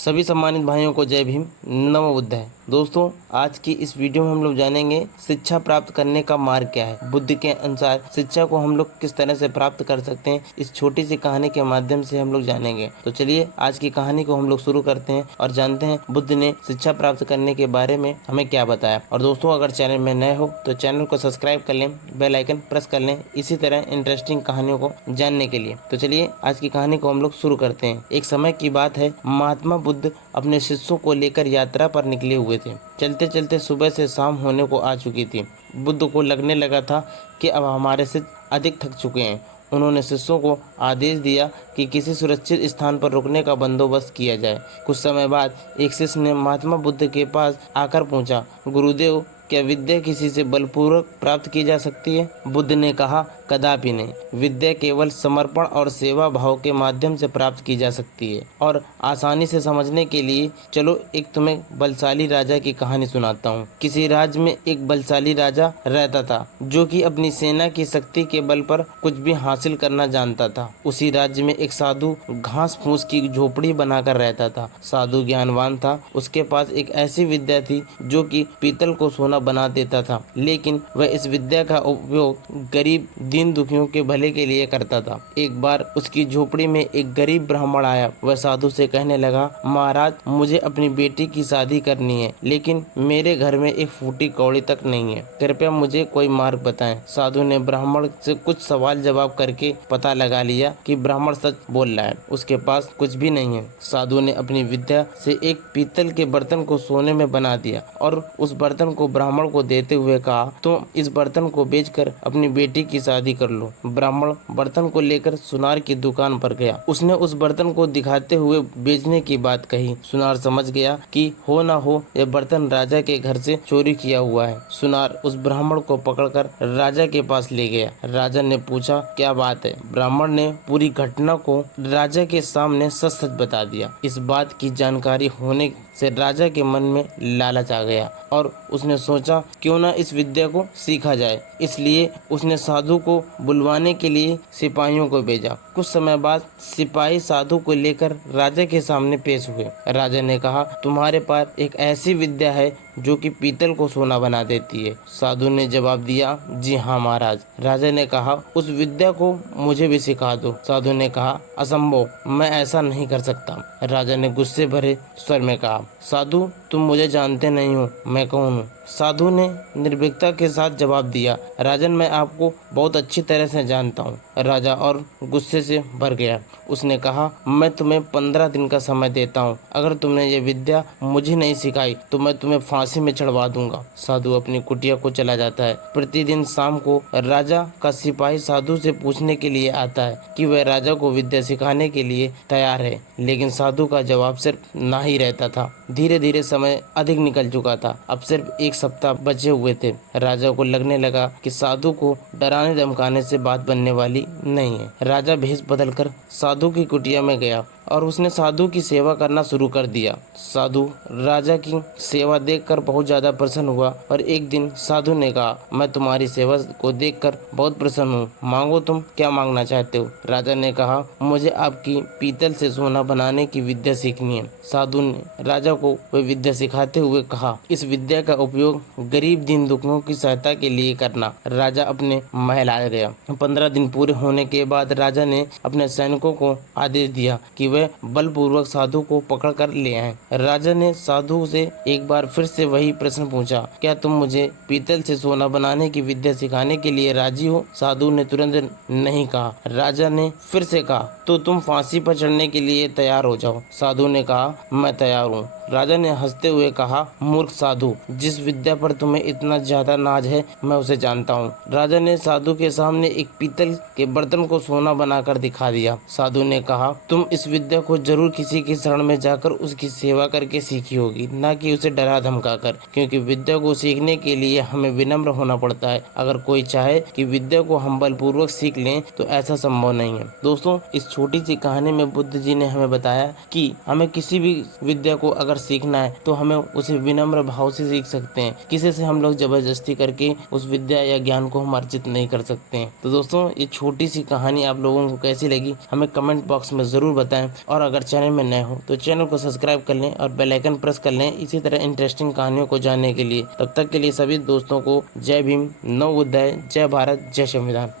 सभी सम्मानित भाइयों को जय भीम, नमो बुद्धाय। दोस्तों, आज की इस वीडियो में हम लोग जानेंगे शिक्षा प्राप्त करने का मार्ग क्या है। बुद्ध के अनुसार शिक्षा को हम लोग किस तरह से प्राप्त कर सकते हैं, इस छोटी सी कहानी के माध्यम से हम लोग जानेंगे। तो चलिए आज की कहानी को हम लोग शुरू करते हैं और जानते हैं बुद्ध ने शिक्षा प्राप्त करने के बारे में हमें क्या बताया। और दोस्तों, अगर चैनल में नए हो तो चैनल को सब्सक्राइब कर लें, बेल आइकन प्रेस कर लें इसी तरह इंटरेस्टिंग कहानियों को जानने के लिए। तो चलिए आज की कहानी को हम लोग शुरू करते हैं। एक समय की बात है, महात्मा बुद्ध अपने शिष्यों को लेकर यात्रा पर निकले हुए थे। चलते चलते सुबह से शाम होने को आ चुकी थी। बुद्ध को लगने लगा था कि अब हमारे शिष्य अधिक थक चुके हैं। उन्होंने शिष्यों को आदेश दिया कि किसी सुरक्षित स्थान पर रुकने का बंदोबस्त किया जाए। कुछ समय बाद एक शिष्य ने महात्मा बुद्ध के पास आकर पूछा, गुरुदेव, क्या विद्या किसी से बलपूर्वक प्राप्त की जा सकती है? बुद्ध ने कहा, कदापि नहीं। विद्या केवल समर्पण और सेवा भाव के माध्यम से प्राप्त की जा सकती है। और आसानी से समझने के लिए चलो एक तुम्हें बलशाली राजा की कहानी सुनाता हूँ। किसी राज्य में एक बलशाली राजा रहता था, जो कि अपनी सेना की शक्ति के बल पर कुछ भी हासिल करना जानता था। उसी राज्य में एक साधु घास फूस की झोपड़ी बनाकर रहता था। साधु ज्ञानवान था। उसके पास एक ऐसी विद्या थी जो कि पीतल को सोना बना देता था, लेकिन वह इस विद्या का उपयोग गरीब दीन दुखियों के भले के लिए करता था। एक बार उसकी झोपड़ी में एक गरीब ब्राह्मण आया। वह साधु से कहने लगा, महाराज, मुझे अपनी बेटी की शादी करनी है, लेकिन मेरे घर में एक फूटी कौड़ी तक नहीं है। कृपया मुझे कोई मार्ग बताएं। साधु ने ब्राह्मण से कुछ सवाल जवाब करके पता लगा लिया कि ब्राह्मण सच बोल रहा है, उसके पास कुछ भी नहीं है। साधु ने अपनी विद्या से एक पीतल के बर्तन को सोने में बना दिया और उस बर्तन को ब्राह्मण को देते हुए कहा, तुम इस बर्तन को बेचकर अपनी बेटी की शादी कर लो। ब्राह्मण बर्तन को लेकर सुनार की दुकान पर गया। उसने उस बर्तन को दिखाते हुए बेचने की बात कही। सुनार समझ गया कि हो ना हो यह बर्तन राजा के घर से चोरी किया हुआ है। सुनार उस ब्राह्मण को पकड़कर राजा के पास ले गया। राजा ने पूछा, क्या बात है? ब्राह्मण ने पूरी घटना को राजा के सामने सच सच बता दिया। इस बात की जानकारी होने से राजा के मन में लालच आ गया और उसने सोचा, क्यों ना इस विद्या को सीखा जाए। इसलिए उसने साधु को बुलवाने के लिए सिपाहियों को भेजा। कुछ समय बाद सिपाही साधु को लेकर राजा के सामने पेश हुए। राजा ने कहा, तुम्हारे पास एक ऐसी विद्या है जो कि पीतल को सोना बना देती है। साधु ने जवाब दिया, जी हाँ महाराज। राजा ने कहा, उस विद्या को मुझे भी सिखा दो। साधु ने कहा, असंभव, मैं ऐसा नहीं कर सकता। राजा ने गुस्से भरे स्वर में कहा, साधु, तुम मुझे जानते नहीं हो, मैं कौन हूँ? साधु ने निर्भीकता के साथ जवाब दिया, राजन, मैं आपको बहुत अच्छी तरह से जानता हूँ। राजा और गुस्से से भर गया। उसने कहा, मैं तुम्हें 15 दिन का समय देता हूँ। अगर तुमने ये विद्या मुझे नहीं सिखाई तो मैं तुम्हें फांसी में चढ़वा दूंगा। साधु अपनी कुटिया को चला जाता है। प्रतिदिन शाम को राजा का सिपाही साधु से पूछने के लिए आता है कि वह राजा को विद्या सिखाने के लिए तैयार है, लेकिन साधु का जवाब सिर्फ ना ही रहता था। धीरे धीरे समय अधिक निकल चुका था। अब सिर्फ एक सप्ताह बचे हुए थे। राजा को लगने लगा कि साधु को डराने धमकाने से बात बनने वाली नहीं है। राजा भेष बदलकर साधु की कुटिया में गया और उसने साधु की सेवा करना शुरू कर दिया। साधु राजा की सेवा देखकर बहुत ज्यादा प्रसन्न हुआ और एक दिन साधु ने कहा, मैं तुम्हारी सेवा को देखकर बहुत प्रसन्न हूँ, मांगो, तुम क्या मांगना चाहते हो? राजा ने कहा, मुझे आपकी पीतल से सोना बनाने की विद्या सीखनी है। साधु ने राजा को वह विद्या सिखाते हुए कहा, इस विद्या का उपयोग गरीब दीन दुखियों की सहायता के लिए करना। राजा अपने महल आ गया। 15 दिन पूरे होने के बाद राजा ने अपने सैनिकों को आदेश दिया कि वे बलपूर्वक साधु को पकड़ कर ले आए। राजा ने साधु से एक बार फिर से वही प्रश्न पूछा, क्या तुम मुझे पीतल से सोना बनाने की विद्या सिखाने के लिए राजी हो? साधु ने तुरंत नहीं कहा। राजा ने फिर से कहा, तो तुम फांसी पर चढ़ने के लिए तैयार हो जाओ। साधु ने कहा, मैं तैयार हूँ। राजा ने हंसते हुए कहा, मूर्ख साधु, जिस विद्या पर तुम्हें इतना ज्यादा नाज है मैं उसे जानता हूँ। राजा ने साधु के सामने एक पीतल के बर्तन को सोना बनाकर दिखा दिया। साधु ने कहा, तुम इस विद्या को जरूर किसी की शरण में जाकर उसकी सेवा करके सीखी होगी, ना कि उसे डरा धमका कर, क्योंकि विद्या को सीखने के लिए हमें विनम्र होना पड़ता है। अगर कोई चाहे कि विद्या को हम बलपूर्वक सीख लें तो ऐसा संभव नहीं है। दोस्तों, इस छोटी सी कहानी में बुद्ध जी ने हमें बताया कि हमें किसी भी विद्या को अगर सीखना है तो हमें उसे विनम्र भाव से सीख सकते हैं। किसी से हम लोग जबरदस्ती करके उस विद्या या ज्ञान को हम अर्जित नहीं कर सकते हैं। तो दोस्तों, ये छोटी सी कहानी आप लोगों को कैसी लगी हमें कमेंट बॉक्स में ज़रूर बताएं, और अगर चैनल में नए हो तो चैनल को सब्सक्राइब कर लें और बेल आइकन प्रेस कर लें इसी तरह इंटरेस्टिंग कहानियों को जानने के लिए। तब तक के लिए सभी दोस्तों को जय भीम, नमो बुद्धाय, जय भारत, जय संविधान।